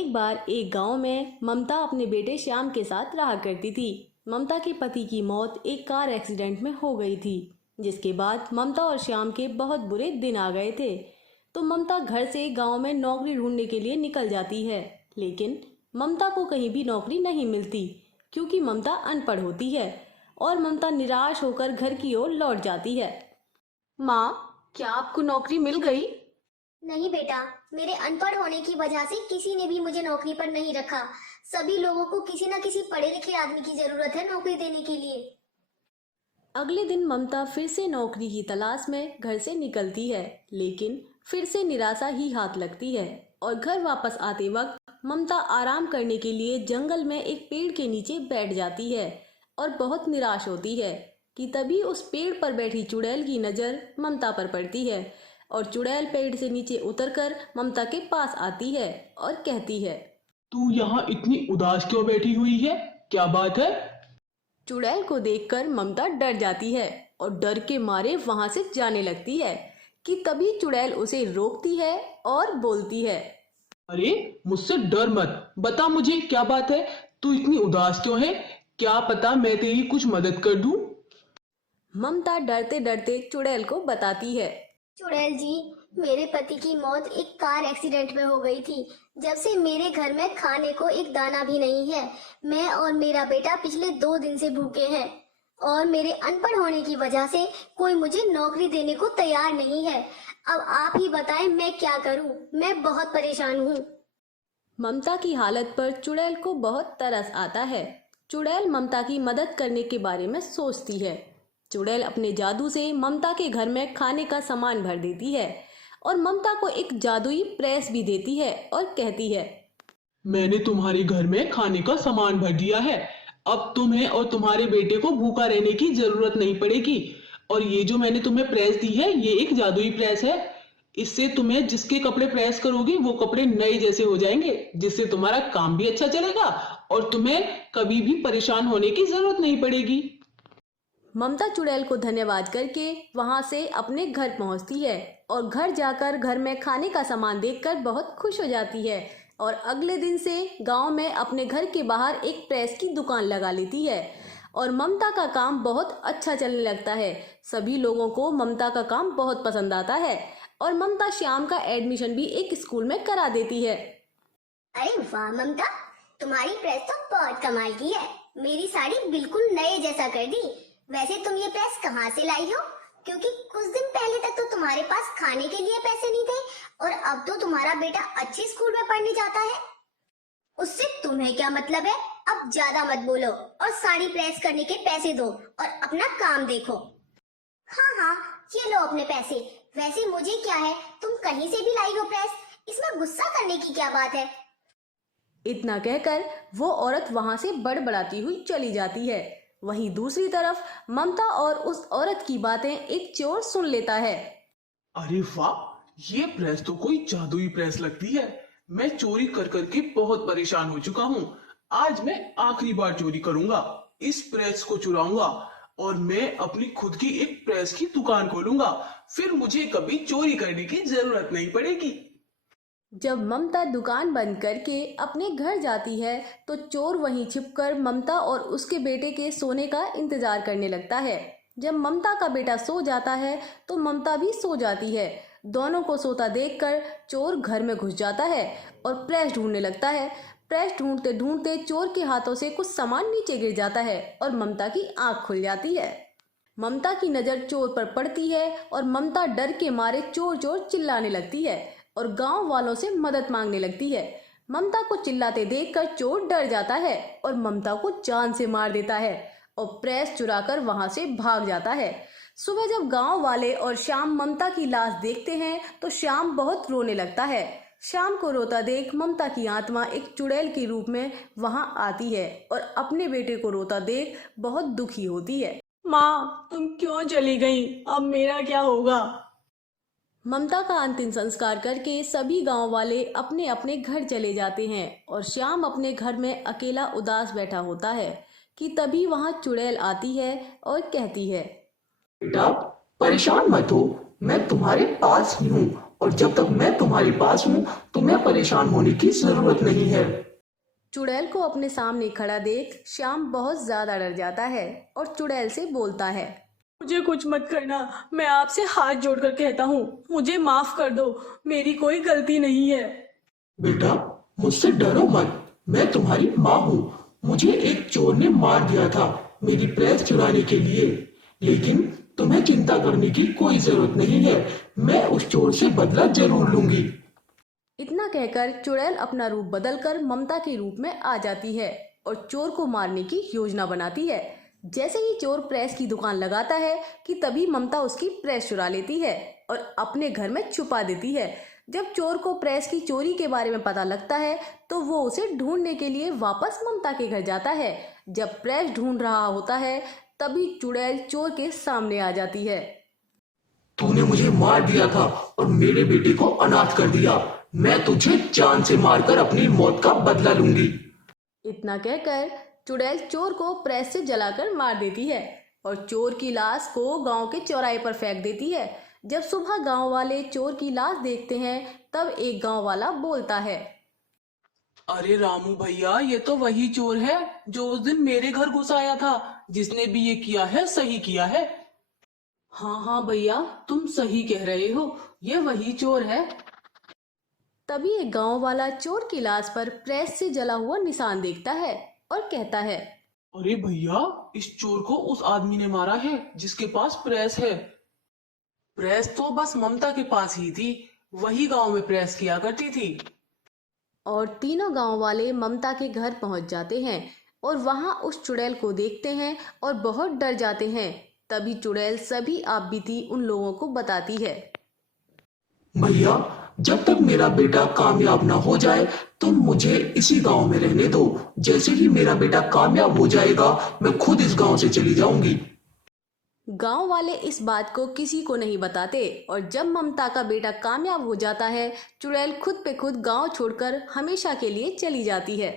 एक बार एक गांव में ममता अपने बेटे श्याम के साथ रहा करती थी। ममता के पति की मौत एक कार एक्सीडेंट में हो गई थी, जिसके बाद ममता और श्याम के बहुत बुरे दिन आ गए थे। तो ममता घर से गांव में नौकरी ढूंढने के लिए निकल जाती है, लेकिन ममता को कहीं भी नौकरी नहीं मिलती क्योंकि ममता अनपढ़ होती है और ममता निराश होकर घर की ओर लौट जाती है। माँ, क्या आपको नौकरी मिल गई? नहीं बेटा, मेरे अनपढ़ होने की वजह से किसी ने भी मुझे नौकरी पर नहीं रखा। सभी लोगों को किसी न किसी पढ़े लिखे आदमी की जरूरत है नौकरी देने के लिए। अगले दिन ममता फिर से नौकरी की तलाश में घर से निकलती है, लेकिन फिर से निराशा ही हाथ लगती है और घर वापस आते वक्त ममता आराम करने के लिए जंगल में एक पेड़ के नीचे बैठ जाती है और बहुत निराश होती है कि तभी उस पेड़ पर बैठी चुड़ैल की नज़र ममता पर पड़ती है और चुड़ैल पेड़ से नीचे उतरकर ममता के पास आती है और कहती है, तू यहाँ इतनी उदास क्यों बैठी हुई है? क्या बात है? चुड़ैल को देखकर ममता डर जाती है और डर के मारे वहां से जाने लगती है कि तभी चुड़ैल उसे रोकती है और बोलती है, अरे मुझसे डर मत, बता मुझे क्या बात है? तू इतनी उदास क्यों है? क्या पता मैं तेरी कुछ मदद कर दूं? ममता डरते डरते चुड़ैल को बताती है, चुड़ैल जी, मेरे पति की मौत एक कार एक्सीडेंट में हो गई थी। जब से मेरे घर में खाने को एक दाना भी नहीं है। मैं और मेरा बेटा पिछले 2 दिन से भूखे हैं और मेरे अनपढ़ होने की वजह से कोई मुझे नौकरी देने को तैयार नहीं है। अब आप ही बताएं मैं क्या करूं? मैं बहुत परेशान हूं। ममता की हालत पर चुड़ैल को बहुत तरस आता है। चुड़ैल ममता की मदद करने के बारे में सोचती है। चुड़ैल अपने जादू से ममता के घर में खाने का सामान भर देती है और ममता को एक जादुई प्रेस भी देती है और कहती है, मैंने तुम्हारे घर में खाने का सामान भर दिया है। अब तुम्हें और तुम्हारे बेटे को भूखा रहने की जरूरत नहीं पड़ेगी। और ये जो मैंने तुम्हें प्रेस दी है, ये एक जादुई प्रेस है। इससे तुम्हें जिसके कपड़े प्रेस करोगी वो कपड़े नए जैसे हो जाएंगे, जिससे तुम्हारा काम भी अच्छा चलेगा और तुम्हें कभी भी परेशान होने की जरूरत नहीं पड़ेगी। ममता चुड़ैल को धन्यवाद करके वहां से अपने घर पहुंचती है और घर जाकर घर में खाने का सामान देखकर बहुत खुश हो जाती है और अगले दिन से गांव में अपने घर के बाहर एक प्रेस की दुकान लगा लेती है और ममता का काम बहुत अच्छा चलने लगता है। सभी लोगों को ममता का काम बहुत पसंद आता है और ममता श्याम का एडमिशन भी एक स्कूल में करा देती है। अरे वाह ममता, तुम्हारी प्रेस तो बहुत कमाल की है। मेरी साड़ी बिल्कुल नए जैसा कर दी। वैसे तुम ये प्रेस कहाँ से लाई हो? क्योंकि कुछ दिन पहले तक तो तुम्हारे पास खाने के लिए पैसे नहीं थे और अब तो तुम्हारा बेटा अच्छे स्कूल में पढ़ने जाता है। उससे तुम्हें क्या मतलब है? अब ज्यादा मत बोलो और साड़ी प्रेस करने के पैसे दो और अपना काम देखो। हाँ हाँ, ये लो अपने पैसे। वैसे मुझे क्या है, तुम कहीं से भी लाई हो प्रेस, इसमें गुस्सा करने की क्या बात है? इतना कहकर वो औरत वहां से बड़बड़ाती हुई चली जाती है। वहीं दूसरी तरफ ममता और उस औरत की बातें एक चोर सुन लेता है। अरे वाह, ये प्रेस तो कोई जादुई प्रेस लगती है। मैं चोरी कर करके बहुत परेशान हो चुका हूँ। आज मैं आखिरी बार चोरी करूंगा। इस प्रेस को चुराऊंगा और मैं अपनी खुद की एक प्रेस की दुकान खोलूंगा। फिर मुझे कभी चोरी करने की जरूरत नहीं पड़ेगी। जब ममता दुकान बंद करके अपने घर जाती है तो चोर वहीं छिपकर ममता और उसके बेटे के सोने का इंतजार करने लगता है। जब ममता का बेटा सो जाता है तो ममता भी सो जाती है। दोनों को सोता देखकर चोर घर में घुस जाता है और प्रेस ढूंढने लगता है। प्रेस ढूंढते ढूंढते चोर के हाथों से कुछ सामान नीचे गिर जाता है और ममता की आंख खुल जाती है। ममता की नज़र चोर पर पड़ती है और ममता डर के मारे चोर चोर चिल्लाने लगती है और गांव वालों से मदद मांगने लगती है। ममता को चिल्लाते देखकर चोर डर जाता है और ममता को जान से मार देता है और प्रेस चुराकर वहां से भाग जाता है। सुबह जब गांव वाले और श्याम ममता की लाश देखते हैं तो श्याम बहुत रोने लगता है। श्याम को रोता देख ममता की आत्मा एक चुड़ैल के रूप में वहां आती है और अपने बेटे को रोता देख बहुत दुखी होती है। माँ, तुम क्यों चली गई? अब मेरा क्या होगा? ममता का अंतिम संस्कार करके सभी गांव वाले अपने अपने घर चले जाते हैं और श्याम अपने घर में अकेला उदास बैठा होता है कि तभी वहां चुड़ैल आती है और कहती है, बेटा, परेशान मत हो। मैं तुम्हारे पास ही हूँ और जब तक मैं तुम्हारे पास हूँ तुम्हें परेशान होने की जरूरत नहीं है। चुड़ैल को अपने सामने खड़ा देख श्याम बहुत ज्यादा डर जाता है और चुड़ैल से बोलता है। मुझे कुछ मत करना, मैं आपसे हाथ जोड़कर कहता हूँ, मुझे माफ कर दो, मेरी कोई गलती नहीं है। बेटा मुझसे डरो मत, मैं तुम्हारी माँ हूँ। मुझे एक चोर ने मार दिया था मेरी प्रेस चुराने के लिए, लेकिन तुम्हें चिंता करने की कोई जरूरत नहीं है। मैं उस चोर से बदला जरूर लूंगी। इतना कहकर चुड़ैल अपना रूप बदलकर ममता के रूप में आ जाती है और चोर को मारने की योजना बनाती है। जैसे ही चोर प्रेस की दुकान लगाता है कि तभी ममता उसकी प्रेस चुरा लेती है और अपने घर में छुपा देती है। जब चोर को प्रेस की चोरी के बारे में पता लगता है तो वो उसे ढूंढने के लिए वापस ममता के घर जाता है। जब प्रेस ढूंढ रहा होता है तभी चुड़ैल चोर के सामने आ जाती है। तूने मुझे मार दिया था और मेरे बेटे को अनाथ कर दिया। मैं तुझे जान से मारकर अपनी मौत का बदला लूंगी। इतना कहकर चुड़ैल चोर को प्रेस से जलाकर मार देती है और चोर की लाश को गांव के चौराहे पर फेंक देती है। जब सुबह गांव वाले चोर की लाश देखते हैं तब एक गांव वाला बोलता है। अरे रामू भैया, ये तो वही चोर है जो उस दिन मेरे घर घुस आया था। जिसने भी ये किया है सही किया है। हाँ हाँ भैया, तुम सही कह रहे हो, ये वही चोर है। तभी एक गांव वाला चोर की लाश पर प्रेस से जला हुआ निशान देखता है और कहता है। अरे भैया, इस चोर को उस आदमी ने मारा है जिसके पास प्रेस है। प्रेस तो बस ममता के पास ही थी, वही गांव में प्रेस किया करती थी। और तीनों गांव वाले ममता के घर पहुंच जाते हैं और वहां उस चुड़ैल को देखते हैं और बहुत डर जाते हैं। तभी चुड़ैल सभी आप बीती उन लोगों को बताती है। भैया जब तक मेरा बेटा कामयाब ना हो जाए तुम मुझे इसी गांव में रहने दो। जैसे ही मेरा बेटा कामयाब हो जाएगा मैं खुद इस गांव से चली जाऊंगी। गांव वाले इस बात को किसी को नहीं बताते और जब ममता का बेटा कामयाब हो जाता है चुड़ैल खुद पे खुद गांव छोड़कर हमेशा के लिए चली जाती है।